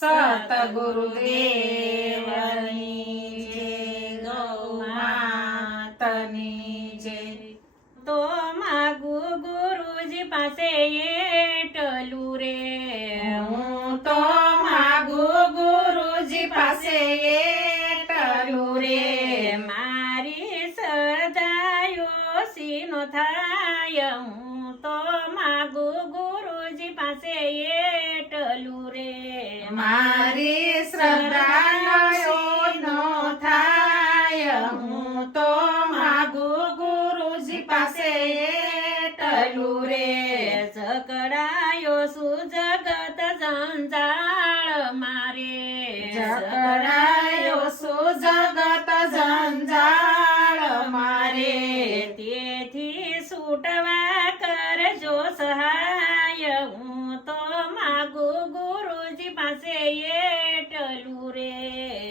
સતગુરુદેવની જય, ગૌ માતની જય. તો માગુ ગુરુજી પાસે એટલું રે, હું તો માગુ ગુરુજી પાસે એટલું રે. મારી શ્રદ્ધાયો સીનો થાય, હું તો માગુ ગુરુજી પાસે એટલું રે. મારી શ્રદ્ધાનો નો થાય, હું તો માગુ ગુરુજી પાસે એટલું રે. ઝઘડાયો શું જગત જંજાળ મારે, ઝઘડાયો શું જગત જંજાળ મારે. તેથી છૂટવા કરજો સહાય, હું તો માગુ ગુરુજી પાસે એટલું રે.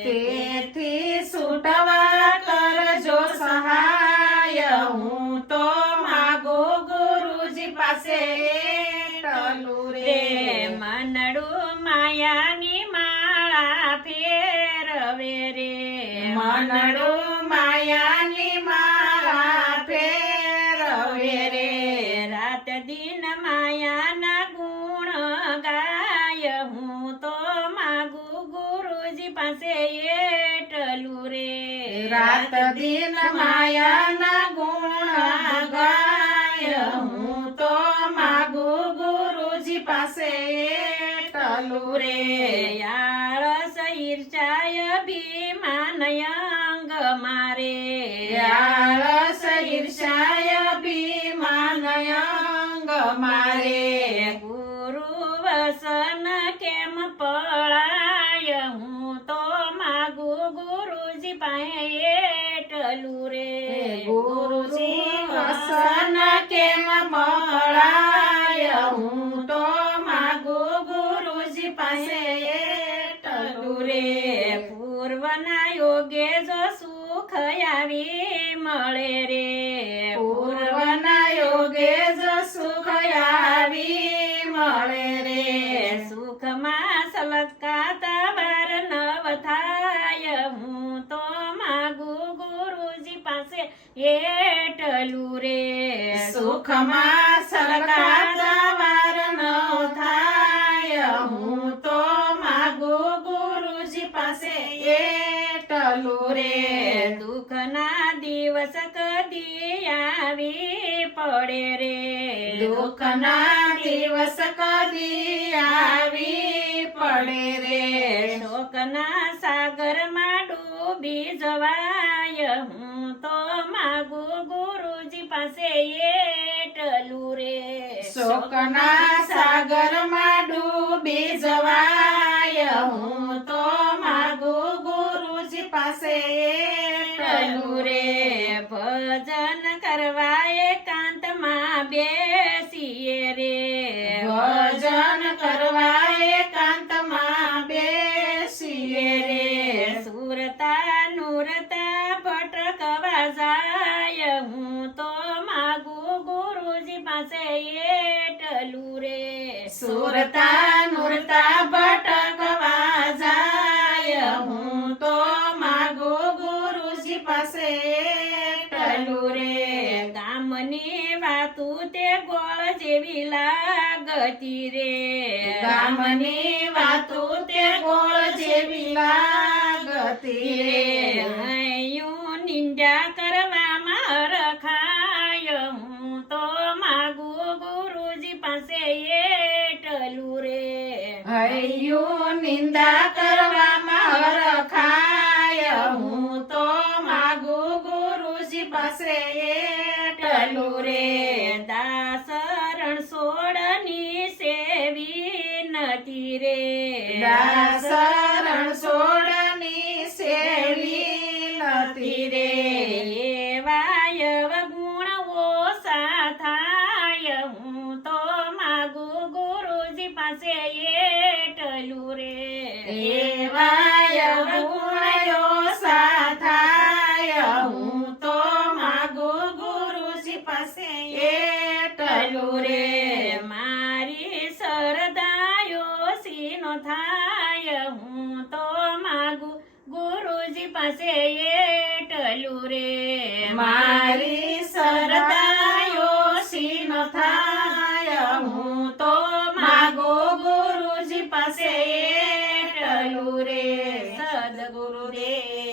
તેથી છૂટવા કરજો સહાય, હું તો માગુ ગુરુજી પાસે એટલું રે. મનડું માયાની માળા ફેરવે રે, મનડું માયાની માળા ફેરવે રે. રાત દિન માયાના ગુણ ગાય, હું તો માગુ ગુરુજી પાસે એટલું રે. રાત દિન માયાના ગુણ ગાય, હું તો માગુ ગુરુજી પાસે એટલું રે. આળસ ઈર્ષાય ભીમાન અંગ મારે, આળસ ઈર્ષાય ભીમાન અંગ મારે. ગુરુ વસન કેમ પળાય, હું તો માગુ ગુરુજી પાસે એટલું રે. ગુરુજી વસન કેમ મળાય, હું તો માગુ ગુરુજી પાસે એટલું રે. પૂર્વના યોગે જો સુખ આવી મળે રે, પૂર્વના યોગે જ સુખ આવી મળે રે. સુખમાં સલકાતા વાર નવ થાય, હું તો માગુ ગુરુજી પાસે એટલું રે. સુખમાં સરકાતા વાર ન થાય, હું તો માગુ ગુરુજી પાસે એટલું રે. દુઃખના દિવસ કદી આવી પડે રે, દુઃખના દિવસ કદી આવી પડે રે. શોકના સાગરમાં ડૂબી જવાય, હું તો માગુ ગુરુજી પાસે એટલું રે. શોકના સાગરમાં ડૂબી જવાય, હું તો માગુ ગુરુજી પાસે એટલું રે. ભજન કરવા એકાંતમાં બેસીએ રે, ભજન કરવા એકાંતમાં બેસીએ રે. સુરતા નુરતા ભટકવા જાય, હું તો માગુ ગુરુજી પાસે એટલું રે. સુરતા નુરતા ભટકવા જાય, હું તો માગુ ગુરુજી પાસે એટલું રે. ગામની વાતું તે ગોળ જેવી લાગતી રે, ગામની વાતો તે ગોળ જેવી લાગતી રે. હૈયું નિંદા કરવામાં રખાય, હું તો માગુ ગુરુજી પાસે એટલું રે. હૈયું નિંદા કરવામાં રખાય, હું તો માગુ ગુરુજી પાસે એટલું રે. દાસરણ સોડની સેવી નથી રે, દાસરણ સોડની સેવી નથી રે. એવા અવગુણ ઓછા થાય, હું તો માગુ ગુરુજી પાસે એટલું રે. એવા અવગુણો થાય, હું તો માગુ ગુરુજી પાસે એટલું રે. મારી શ્રદ્ધાયો સીનો થાય, પાસે એટલું રે મારી સરદાયો સીન થાય હું તો માગો ગુરુજી પાસે એટલું રે સદગુરુદેવ